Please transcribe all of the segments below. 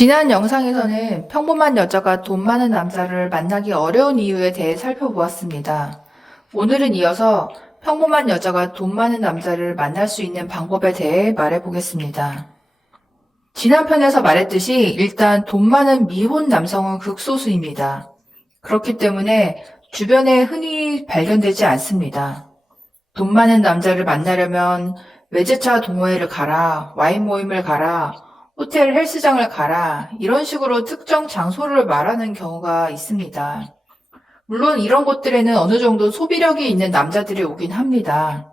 지난 영상에서는 평범한 여자가 돈 많은 남자를 만나기 어려운 이유에 대해 살펴보았습니다. 오늘은 이어서 평범한 여자가 돈 많은 남자를 만날 수 있는 방법에 대해 말해보겠습니다. 지난 편에서 말했듯이 일단 돈 많은 미혼 남성은 극소수입니다. 그렇기 때문에 주변에 흔히 발견되지 않습니다. 돈 많은 남자를 만나려면 외제차 동호회를 가라, 와인 모임을 가라, 호텔 헬스장을 가라, 이런 식으로 특정 장소를 말하는 경우가 있습니다. 물론 이런 곳들에는 어느 정도 소비력이 있는 남자들이 오긴 합니다.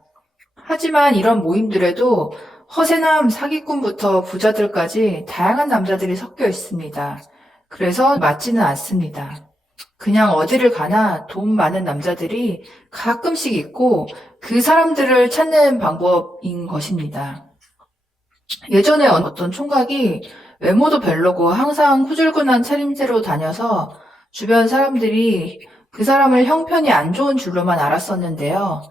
하지만 이런 모임들에도 허세남 사기꾼부터 부자들까지 다양한 남자들이 섞여 있습니다. 그래서 맞지는 않습니다. 그냥 어디를 가나 돈 많은 남자들이 가끔씩 있고 그 사람들을 찾는 방법인 것입니다. 예전에 어떤 총각이 외모도 별로고 항상 후줄근한 차림새로 다녀서 주변 사람들이 그 사람을 형편이 안 좋은 줄로만 알았었는데요.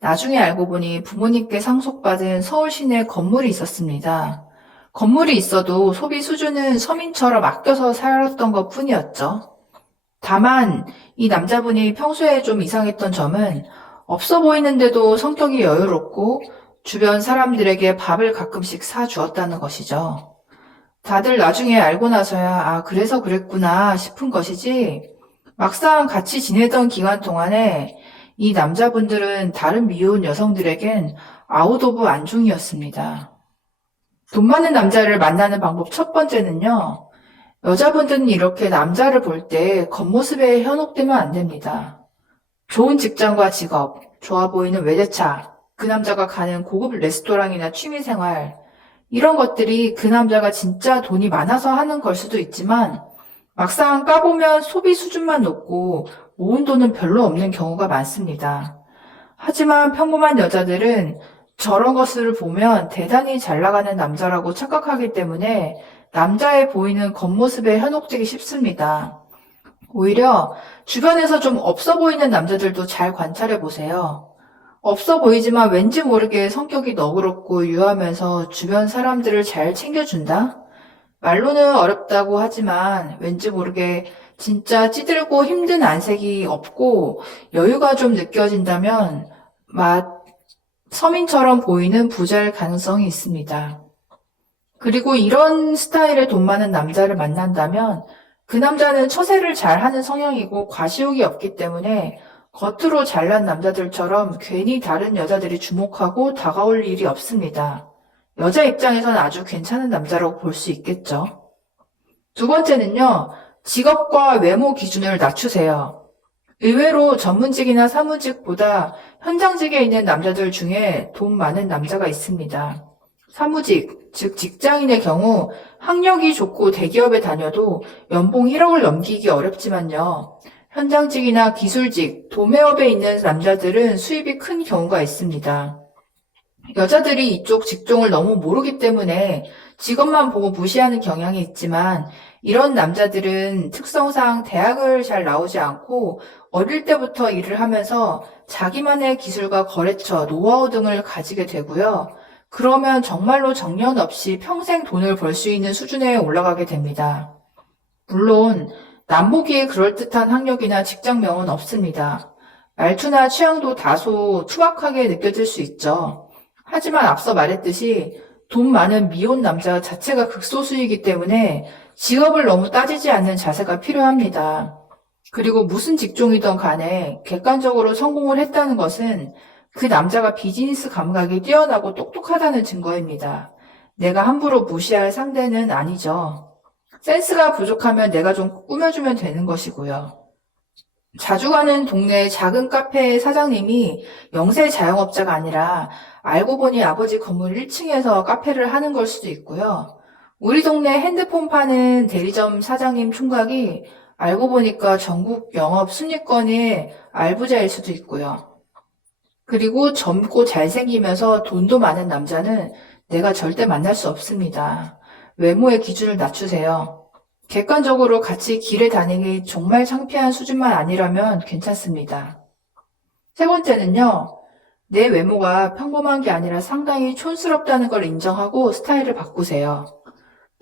나중에 알고 보니 부모님께 상속받은 서울 시내 건물이 있었습니다. 건물이 있어도 소비 수준은 서민처럼 아껴서 살았던 것 뿐이었죠. 다만 이 남자분이 평소에 좀 이상했던 점은 없어 보이는데도 성격이 여유롭고 주변 사람들에게 밥을 가끔씩 사주었다는 것이죠. 다들 나중에 알고 나서야 그래서 그랬구나 싶은 것이지 막상 같이 지내던 기간 동안에 이 남자분들은 다른 미혼 여성들에겐 아웃 오브 안중이었습니다. 돈 많은 남자를 만나는 방법 첫 번째는요. 여자분들은 이렇게 남자를 볼 때 겉모습에 현혹되면 안 됩니다. 좋은 직장과 직업, 좋아 보이는 외제차, 그 남자가 가는 고급 레스토랑이나 취미생활, 이런 것들이 그 남자가 진짜 돈이 많아서 하는 걸 수도 있지만 막상 까보면 소비 수준만 높고 모은 돈은 별로 없는 경우가 많습니다. 하지만 평범한 여자들은 저런 것을 보면 대단히 잘 나가는 남자라고 착각하기 때문에 남자에 보이는 겉모습에 현혹되기 쉽습니다. 오히려 주변에서 좀 없어 보이는 남자들도 잘 관찰해 보세요. 없어 보이지만 왠지 모르게 성격이 너그럽고 유하면서 주변 사람들을 잘 챙겨준다? 말로는 어렵다고 하지만 왠지 모르게 진짜 찌들고 힘든 안색이 없고 여유가 좀 느껴진다면 서민처럼 보이는 부자일 가능성이 있습니다. 그리고 이런 스타일의 돈 많은 남자를 만난다면 그 남자는 처세를 잘하는 성향이고 과시욕이 없기 때문에 겉으로 잘난 남자들처럼 괜히 다른 여자들이 주목하고 다가올 일이 없습니다. 여자 입장에서는 아주 괜찮은 남자라고 볼 수 있겠죠. 두 번째는요, 직업과 외모 기준을 낮추세요. 의외로 전문직이나 사무직보다 현장직에 있는 남자들 중에 돈 많은 남자가 있습니다. 사무직, 즉 직장인의 경우 학력이 좋고 대기업에 다녀도 연봉 1억을 넘기기 어렵지만요. 현장직이나 기술직, 도매업에 있는 남자들은 수입이 큰 경우가 있습니다. 여자들이 이쪽 직종을 너무 모르기 때문에 직업만 보고 무시하는 경향이 있지만 이런 남자들은 특성상 대학을 잘 나오지 않고 어릴 때부터 일을 하면서 자기만의 기술과 거래처, 노하우 등을 가지게 되고요. 그러면 정말로 정년 없이 평생 돈을 벌 수 있는 수준에 올라가게 됩니다. 물론 남보기에 그럴듯한 학력이나 직장명은 없습니다. 말투나 취향도 다소 투박하게 느껴질 수 있죠. 하지만 앞서 말했듯이 돈 많은 미혼 남자 자체가 극소수이기 때문에 직업을 너무 따지지 않는 자세가 필요합니다. 그리고 무슨 직종이든 간에 객관적으로 성공을 했다는 것은 그 남자가 비즈니스 감각이 뛰어나고 똑똑하다는 증거입니다. 내가 함부로 무시할 상대는 아니죠. 센스가 부족하면 내가 좀 꾸며주면 되는 것이고요. 자주 가는 동네 작은 카페 사장님이 영세 자영업자가 아니라 알고 보니 아버지 건물 1층에서 카페를 하는 걸 수도 있고요. 우리 동네 핸드폰 파는 대리점 사장님 총각이 알고 보니까 전국 영업 순위권의 알부자일 수도 있고요. 그리고 젊고 잘생기면서 돈도 많은 남자는 내가 절대 만날 수 없습니다. 외모의 기준을 낮추세요. 객관적으로 같이 길에 다니기 정말 창피한 수준만 아니라면 괜찮습니다. 세 번째는요, 내 외모가 평범한 게 아니라 상당히 촌스럽다는 걸 인정하고 스타일을 바꾸세요.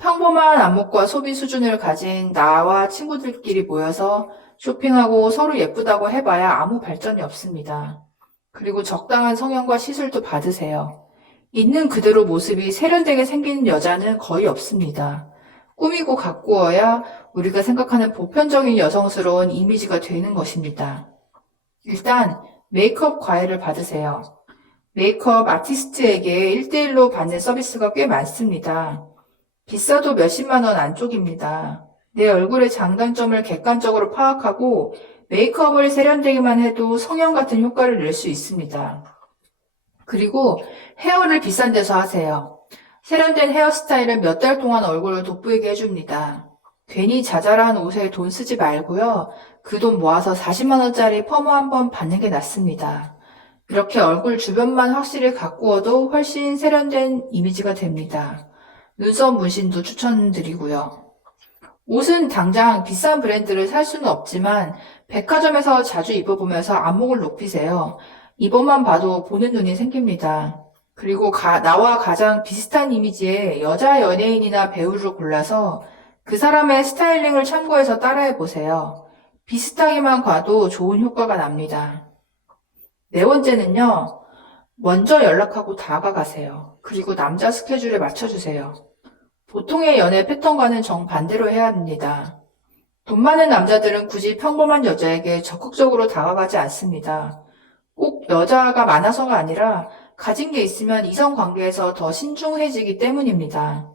평범한 안목과 소비 수준을 가진 나와 친구들끼리 모여서 쇼핑하고 서로 예쁘다고 해봐야 아무 발전이 없습니다. 그리고 적당한 성형과 시술도 받으세요. 있는 그대로 모습이 세련되게 생기는 여자는 거의 없습니다. 꾸미고 가꾸어야 우리가 생각하는 보편적인 여성스러운 이미지가 되는 것입니다. 일단 메이크업 과외를 받으세요. 메이크업 아티스트에게 1대1로 받는 서비스가 꽤 많습니다. 비싸도 몇십만 원 안쪽입니다. 내 얼굴의 장단점을 객관적으로 파악하고 메이크업을 세련되기만 해도 성형 같은 효과를 낼 수 있습니다. 그리고 헤어를 비싼 데서 하세요. 세련된 헤어스타일은 몇 달 동안 얼굴을 돋보이게 해줍니다. 괜히 자잘한 옷에 돈 쓰지 말고요. 그 돈 모아서 40만 원짜리 펌 한번 받는 게 낫습니다. 이렇게 얼굴 주변만 확실히 가꾸어도 훨씬 세련된 이미지가 됩니다. 눈썹 문신도 추천드리고요. 옷은 당장 비싼 브랜드를 살 수는 없지만 백화점에서 자주 입어보면서 안목을 높이세요. 입어만 봐도 보는 눈이 생깁니다. 그리고 나와 가장 비슷한 이미지의 여자 연예인이나 배우를 골라서 그 사람의 스타일링을 참고해서 따라해보세요. 비슷하게만 봐도 좋은 효과가 납니다. 네 번째는요, 먼저 연락하고 다가가세요. 그리고 남자 스케줄에 맞춰주세요. 보통의 연애 패턴과는 정반대로 해야 합니다. 돈 많은 남자들은 굳이 평범한 여자에게 적극적으로 다가가지 않습니다. 꼭 여자가 많아서가 아니라 가진 게 있으면 이성 관계에서 더 신중해지기 때문입니다.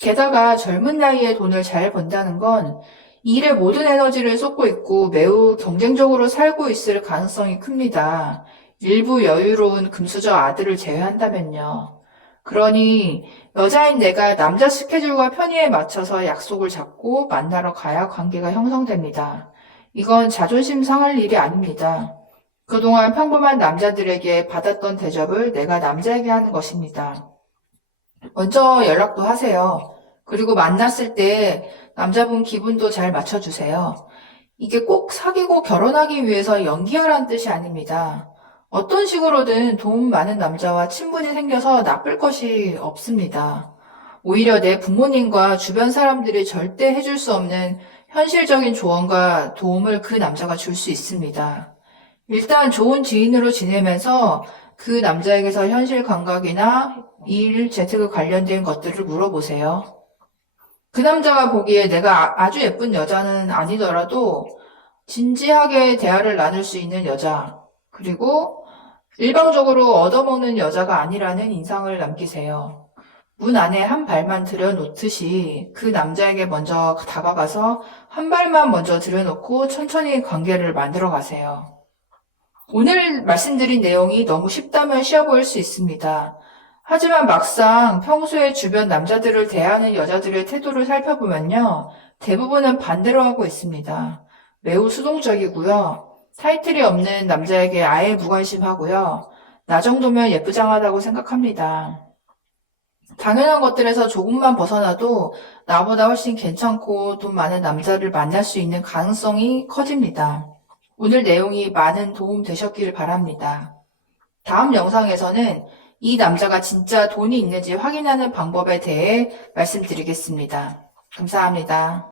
게다가 젊은 나이에 돈을 잘 번다는 건 일에 모든 에너지를 쏟고 있고 매우 경쟁적으로 살고 있을 가능성이 큽니다. 일부 여유로운 금수저 아들을 제외한다면요. 그러니 여자인 내가 남자 스케줄과 편의에 맞춰서 약속을 잡고 만나러 가야 관계가 형성됩니다. 이건 자존심 상할 일이 아닙니다. 그동안 평범한 남자들에게 받았던 대접을 내가 남자에게 하는 것입니다. 먼저 연락도 하세요. 그리고 만났을 때 남자분 기분도 잘 맞춰주세요. 이게 꼭 사귀고 결혼하기 위해서 연기하라는 뜻이 아닙니다. 어떤 식으로든 돈 많은 남자와 친분이 생겨서 나쁠 것이 없습니다. 오히려 내 부모님과 주변 사람들이 절대 해줄 수 없는 현실적인 조언과 도움을 그 남자가 줄 수 있습니다. 일단 좋은 지인으로 지내면서 그 남자에게서 현실 감각이나 일, 재테크 관련된 것들을 물어보세요. 그 남자가 보기에 내가 아주 예쁜 여자는 아니더라도 진지하게 대화를 나눌 수 있는 여자, 그리고 일방적으로 얻어먹는 여자가 아니라는 인상을 남기세요. 문 안에 한 발만 들여놓듯이 그 남자에게 먼저 다가가서 한 발만 먼저 들여놓고 천천히 관계를 만들어 가세요. 오늘 말씀드린 내용이 너무 쉽다면 쉬워 보일 수 있습니다. 하지만 막상 평소에 주변 남자들을 대하는 여자들의 태도를 살펴보면요. 대부분은 반대로 하고 있습니다. 매우 수동적이고요. 타이틀이 없는 남자에게 아예 무관심하고요. 나 정도면 예쁘장하다고 생각합니다. 당연한 것들에서 조금만 벗어나도 나보다 훨씬 괜찮고 돈 많은 남자를 만날 수 있는 가능성이 커집니다. 오늘 내용이 많은 도움 되셨길 바랍니다. 다음 영상에서는 이 남자가 진짜 돈이 있는지 확인하는 방법에 대해 말씀드리겠습니다. 감사합니다.